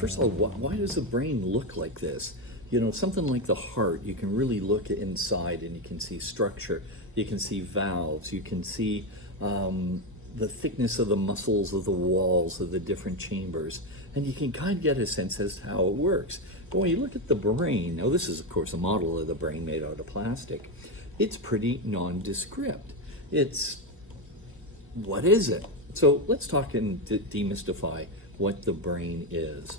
First of all, why does the brain look like this? You know, something like the heart, you can really look inside and you can see structure, you can see valves, you can see the thickness of the muscles of the walls of the different chambers, and you can kind of get a sense as to how it works. But when you look at the brain, now this is of course a model of the brain made out of plastic, it's pretty nondescript. It's, what is it? So let's talk and demystify what the brain is.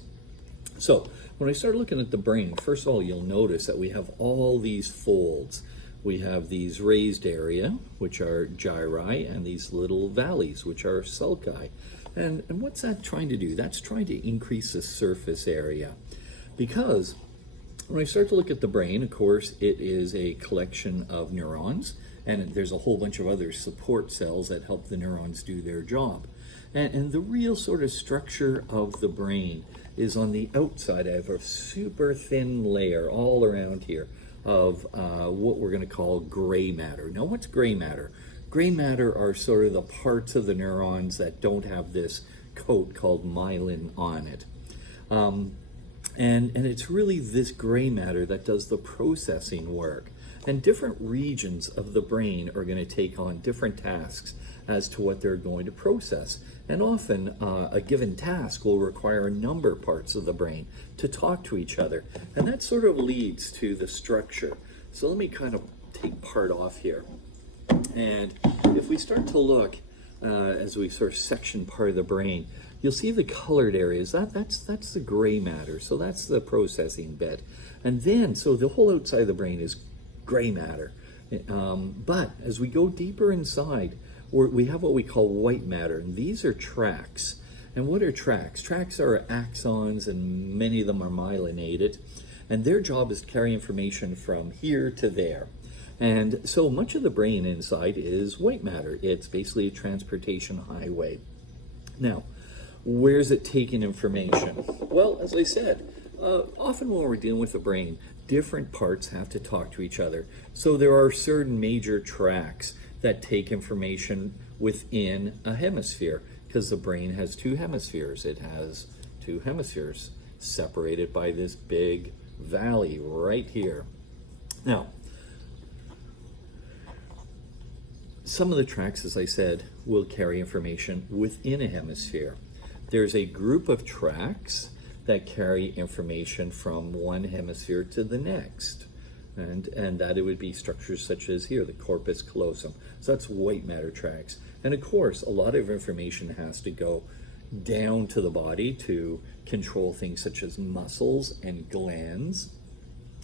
So when I start looking at the brain, first of all, you'll notice that we have all these folds. We have these raised area, which are gyri, and these little valleys, which are sulci. And what's that trying to do? That's trying to increase the surface area. Because when I start to look at the brain, of course, it is a collection of neurons, and there's a whole bunch of other support cells that help the neurons do their job. And the real sort of structure of the brain is on the outside. I have a super thin layer all around here of what we're going to call gray matter. Now, what's gray matter? Gray matter are sort of the parts of the neurons that don't have this coat called myelin on it. And it's really this gray matter that does the processing work. And different regions of the brain are going to take on different tasks as to what they're going to process. And often a given task will require a number of parts of the brain to talk to each other. And that sort of leads to the structure. So let me kind of take part off here. And if we start to look, as we sort of section part of the brain, you'll see the colored areas. That's the gray matter. So that's the processing bit. And then, so the whole outside of the brain is gray matter. But as we go deeper inside, we have what we call white matter, and these are tracks. And what are tracks? Tracks are axons, and many of them are myelinated, and their job is to carry information from here to there. And so much of the brain inside is white matter. It's basically a transportation highway. Now, where's it taking information? Well, as I said, often when we're dealing with the brain, different parts have to talk to each other. So there are certain major tracks that take information within a hemisphere, because the brain has two hemispheres. It has two hemispheres separated by this big valley right here. Now, some of the tracks, as I said, will carry information within a hemisphere. There's a group of tracks that carry information from one hemisphere to the next. And that it would be structures such as here, the corpus callosum. So that's white matter tracks. And of course, a lot of information has to go down to the body to control things such as muscles and glands.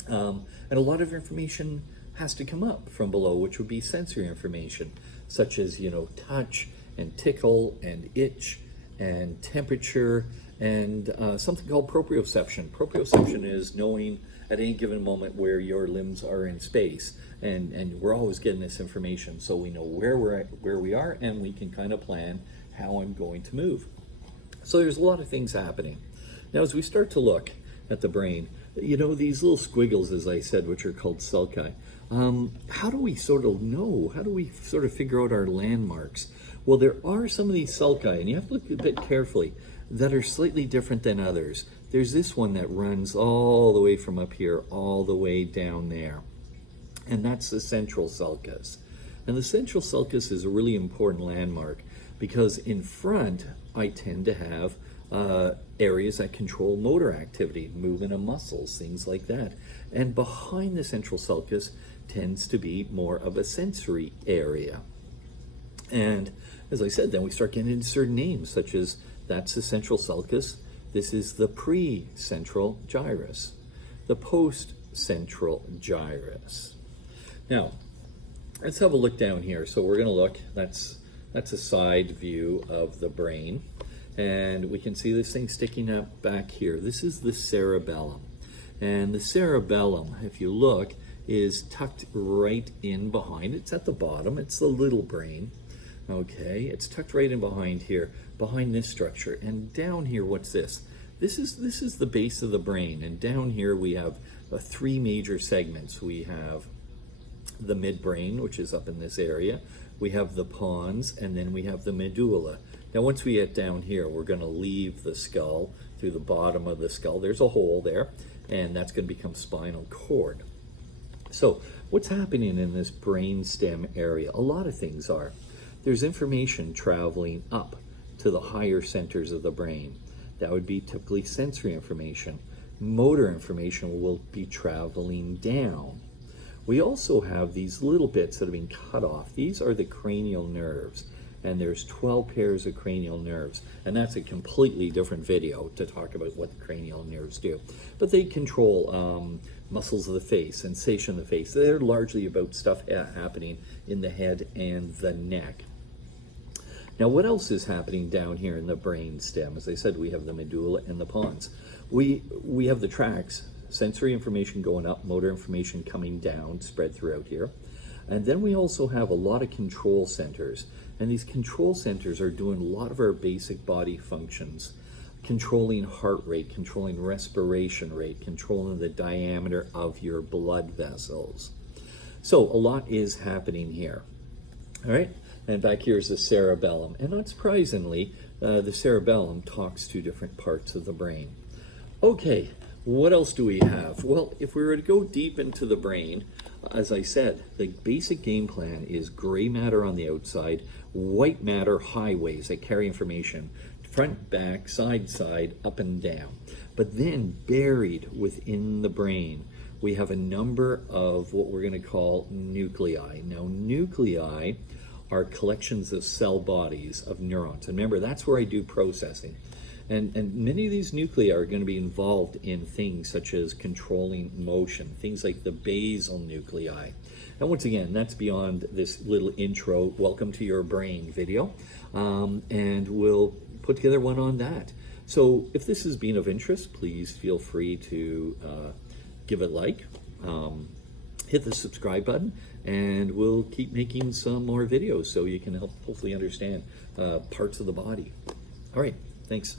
And a lot of information has to come up from below, which would be sensory information, such as, you know, touch and tickle and itch and temperature and something called proprioception. Proprioception is knowing at any given moment where your limbs are in space, and we're always getting this information, so we know where we are, and we can kind of plan how I'm going to move. So there's a lot of things happening. Now, as we start to look at the brain, you know, these little squiggles, as I said, which are called sulci, how do we sort of know? How do we sort of figure out our landmarks? Well, there are some of these sulci, and you have to look a bit carefully, that are slightly different than others. There's this one that runs all the way from up here, all the way down there. And that's the central sulcus. And the central sulcus is a really important landmark because in front, I tend to have areas that control motor activity, movement of muscles, things like that. And behind the central sulcus tends to be more of a sensory area. And as I said, then we start getting into certain names, such as that's the central sulcus. This is the pre-central gyrus, the post-central gyrus. Now, let's have a look down here. So we're going to look, that's a side view of the brain. And we can see this thing sticking up back here. This is the cerebellum. And the cerebellum, if you look, is tucked right in behind. It's at the bottom. It's the little brain. Okay, it's tucked right in behind here, behind this structure. And down here, what's this? This is the base of the brain. And down here we have three major segments. We have the midbrain, which is up in this area. We have the pons, and then we have the medulla. Now, once we get down here, we're going to leave the skull through the bottom of the skull. There's a hole there, and that's going to become spinal cord. So what's happening in this brainstem area? A lot of things are. There's information traveling up to the higher centers of the brain. That would be typically sensory information. Motor information will be traveling down. We also have these little bits that have been cut off. These are the cranial nerves, and there's 12 pairs of cranial nerves, and that's a completely different video to talk about what the cranial nerves do. But they control muscles of the face, sensation of the face. They're largely about stuff happening in the head and the neck. Now, what else is happening down here in the brain stem? As I said, we have the medulla and the pons. We have the tracks, sensory information going up, motor information coming down, spread throughout here. And then we also have a lot of control centers. And these control centers are doing a lot of our basic body functions, controlling heart rate, controlling respiration rate, controlling the diameter of your blood vessels. So a lot is happening here. All right, and back here's the cerebellum. And not surprisingly, the cerebellum talks to different parts of the brain. Okay, what else do we have? Well, if we were to go deep into the brain, as I said, the basic game plan is gray matter on the outside, white matter highways that carry information, front, back, side, up and down. But then buried within the brain, we have a number of what we're going to call nuclei. Now, nuclei are collections of cell bodies of neurons. And remember, that's where I do processing. And many of these nuclei are going to be involved in things such as controlling motion, things like the basal nuclei. And once again, that's beyond this little intro, welcome to your brain video. And we'll put together one on that. So if this has been of interest, please feel free to give it a like, hit the subscribe button, and we'll keep making some more videos so you can help hopefully understand parts of the body. All right, thanks.